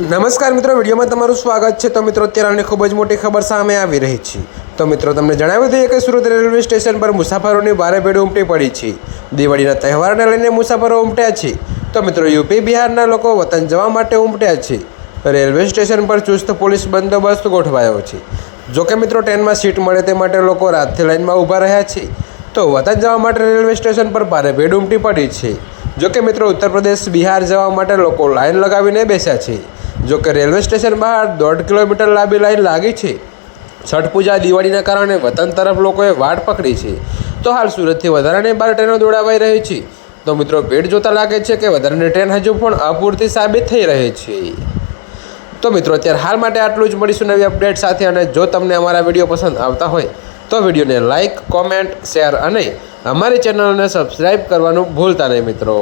નમસ્કાર મિત્રો, વિડીયોમાં તમારું સ્વાગત છે. તો મિત્રો, અત્યારે ખૂબ જ મોટી ખબર સામે આવી રહી છે. તો મિત્રો, તમને જણાવી દઈએ કે સુરત રેલવે સ્ટેશન પર મુસાફરોની ભારે ભીડ ઉમટી પડી છે. દિવાળીના તહેવારને લઈને મુસાફરો ઉમટ્યા છે. તો મિત્રો, યુપી, બિહારના લોકો વતન જવા માટે ઉમટ્યા છે. રેલવે સ્ટેશન પર ચુસ્ત પોલીસ બંદોબસ્ત ગોઠવાયો છે. જોકે મિત્રો, ટ્રેનમાં સીટ મળે તે માટે લોકો રાતથી લાઇનમાં ઊભા રહ્યા છે. તો વતન જવા માટે રેલવે સ્ટેશન પર ભારે ભીડ ઉમટી પડી છે. જોકે મિત્રો, ઉત્તર પ્રદેશ, બિહાર જવા માટે લોકો લાઇન લગાવીને બેસ્યા છે. જોકે રેલવે સ્ટેશન બહાર દોઢ કિલોમીટર લાંબી લાઈન લાગી છે. છઠ પૂજા દિવાળીના કારણે વતન તરફ લોકોએ વાટ પકડી છે. તો હાલ સુરતથી વધારાની બાર ટ્રેનો દોડાવાઈ રહી છે. તો મિત્રો ભેટ જોતા લાગે છે કે વધારાની ટ્રેન હજુ પણ અપૂરતી સાબિત થઈ રહી છે. તો મિત્રો, અત્યારે હાલ માટે આટલું જ. મળીશું નવી અપડેટ સાથે અને જો તમને અમારા વીડિયો પસંદ આવતા હોય, તો વિડીયોને લાઇક કોમેન્ટ, શેર અને અમારી ચેનલને સબસ્ક્રાઈબ કરવાનું ભૂલતા નહીં મિત્રો.